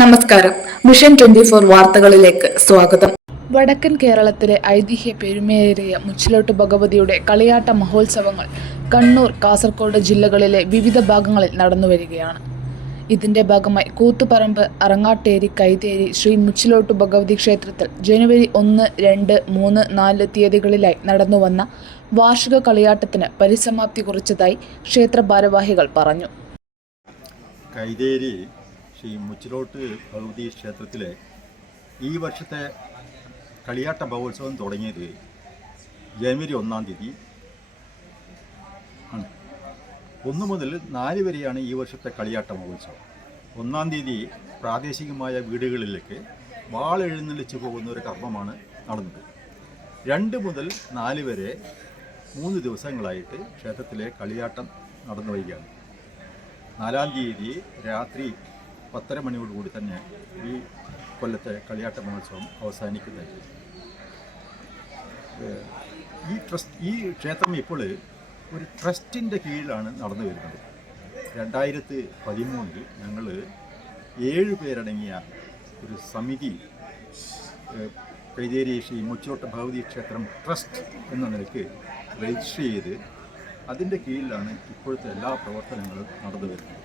നമസ്കാരം. Mission twenty four വാർത്തകളിലേക്ക് സ്വാഗതം. വടക്കൻ കേരളത്തിലെ ഐതിഹ്യ പെരുമയേറിയ മുച്ചിലോട്ട് ഭഗവതിയുടെ കളിയാട്ട മഹോത്സവങ്ങൾ കണ്ണൂർ കാസർഗോഡ് ജില്ലകളിലെ വിവിധ ഭാഗങ്ങളിൽ നടന്നുവരികയാണ്. ഇതിന്റെ ഭാഗമായി കൂത്തുപറമ്പ് അറങ്ങാട്ടേരി കൈതേരി ശ്രീ മുച്ചിലോട്ട് ഭഗവതി ക്ഷേത്രത്തിൽ ജനുവരി ഒന്ന് രണ്ട് മൂന്ന് നാല് തീയതികളിലായി നടന്നുവന്ന വാർഷിക കളിയാട്ടത്തിന് പരിസമാപ്തി കുറിച്ചതായി ക്ഷേത്ര ഭാരവാഹികൾ പറഞ്ഞു. കൈതേരി ശ്രീ മുച്ചിലോട്ട് ഭഗവതി ക്ഷേത്രത്തിലെ ഈ വർഷത്തെ കളിയാട്ട മഹോത്സവം തുടങ്ങിയത് ജനുവരി ഒന്നാം തീയതി ആണ്. ഒന്ന് മുതൽ നാല് വരെയാണ് ഈ വർഷത്തെ കളിയാട്ട മഹോത്സവം. ഒന്നാം തീയതി പ്രാദേശികമായ വീടുകളിലേക്ക് വാളെഴുന്നള്ളിച്ച് പോകുന്ന ഒരു കർമ്മമാണ് നടന്നത്. രണ്ട് മുതൽ നാല് വരെ മൂന്ന് ദിവസങ്ങളായിട്ട് ക്ഷേത്രത്തിലെ കളിയാട്ടം നടന്നു വരികയാണ്. നാലാം തീയതി രാത്രി പത്തര മണിയോടുകൂടി തന്നെ ഈ കൊല്ലത്തെ കളിയാട്ട മഹോത്സവം അവസാനിക്കുന്നത്. ഈ ട്രസ്റ്റ് ഈ ക്ഷേത്രം ഇപ്പോൾ ഒരു ട്രസ്റ്റിന്റെ കീഴിലാണ് നടന്നു വരുന്നത്. രണ്ടായിരത്തി പതിമൂന്നിൽ ഞങ്ങൾ ഏഴ് പേരടങ്ങിയ ഒരു സമിതി കൈതേരി ശ്രീ മുച്ചോട്ട ഭഗവതി ക്ഷേത്രം ട്രസ്റ്റ് എന്ന നിലയ്ക്ക് രജിസ്റ്റർ ചെയ്ത് അതിന്റെ കീഴിലാണ് ഇപ്പോഴത്തെ എല്ലാ പ്രവർത്തനങ്ങളും നടന്നു വരുന്നത്.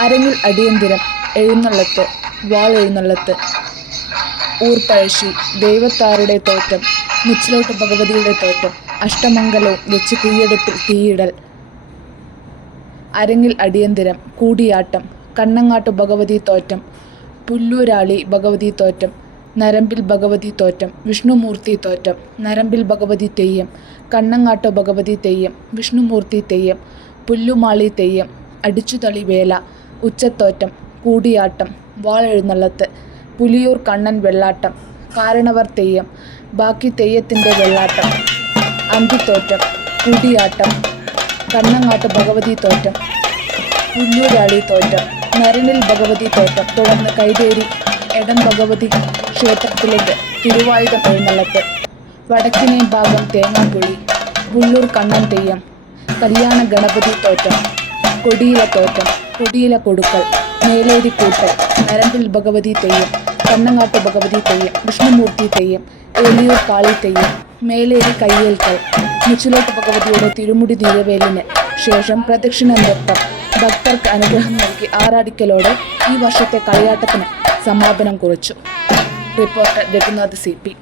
അരങ്ങിൽ അടിയന്തിരം എഴുന്നള്ളത്ത് വാളെഴുന്നള്ളത്ത് ഊർപ്പഴശ്ശി ദൈവത്താരുടെ തോറ്റം മുച്ചിലോട്ട് ഭഗവതിയുടെ തോറ്റം അഷ്ടമംഗലവും വെച്ച് കുയ്യെടുപ്പിൽ തീയിടൽ. അരങ്ങിൽ അടിയന്തിരം കൂടിയാട്ടം കണ്ണങ്ങാട്ട് ഭഗവതി തോറ്റം പുല്ലൂരാളി ഭഗവതി തോറ്റം നരമ്പിൽ ഭഗവതി തോറ്റം വിഷ്ണുമൂർത്തി തോറ്റം നരമ്പിൽ ഭഗവതി തെയ്യം കണ്ണങ്ങാട്ടു ഭഗവതി തെയ്യം വിഷ്ണുമൂർത്തി തെയ്യം പുല്ലുമാളി തെയ്യം അടിച്ചുതളി വേല ഉച്ചത്തോറ്റം കൂടിയാട്ടം വാളെഴുന്നള്ളത്ത് പുലിയൂർ കണ്ണൻ വെള്ളാട്ടം കാരണവർ തെയ്യം ബാക്കി തെയ്യത്തിന്റെ വെള്ളാട്ടം അന്തിത്തോറ്റം കൂടിയാട്ടം കണ്ണങ്ങാട്ട് ഭഗവതി തോറ്റം പുല്ലൂരാളി തോറ്റം. നരനിൽ ഭഗവതി തോറ്റം. തുടർന്ന് കൈതേരി എടം ഭഗവതി ക്ഷേത്രത്തിലേക്ക് തിരുവായുധം എഴുന്നള്ളത്ത് വടക്കിനെ ഭാഗം തേങ്ങാക്കുഴി പുല്ലൂർ കണ്ണൻ തെയ്യം. കല്യാണ ഗണപതി തോറ്റം. കൊടിയില തോറ്റം. കൊടിയില കൊടുക്കൽ. മേലേരി കൂട്ടൽ. നരമ്പിൽ ഭഗവതി തെയ്യം. കണ്ണങ്ങാട്ട് ഭഗവതി തെയ്യം. വിഷ്ണുമൂർത്തി തെയ്യം. എലിയൂർ കാളി തെയ്യം. മേലേരി കയ്യേൽക്കൽ. മുച്ചിലോട്ട് ഭഗവതിയുടെ തിരുമുടി നീരവേലിന് ശേഷം പ്രദക്ഷിണ നൃത്തം. ഭക്തർക്ക് അനുഗ്രഹം നൽകി ആറാടിക്കലോടെ ഈ വർഷത്തെ കളിയാട്ടത്തിന് സമാപനം കുറിച്ചു. Reporter Raghunath C P.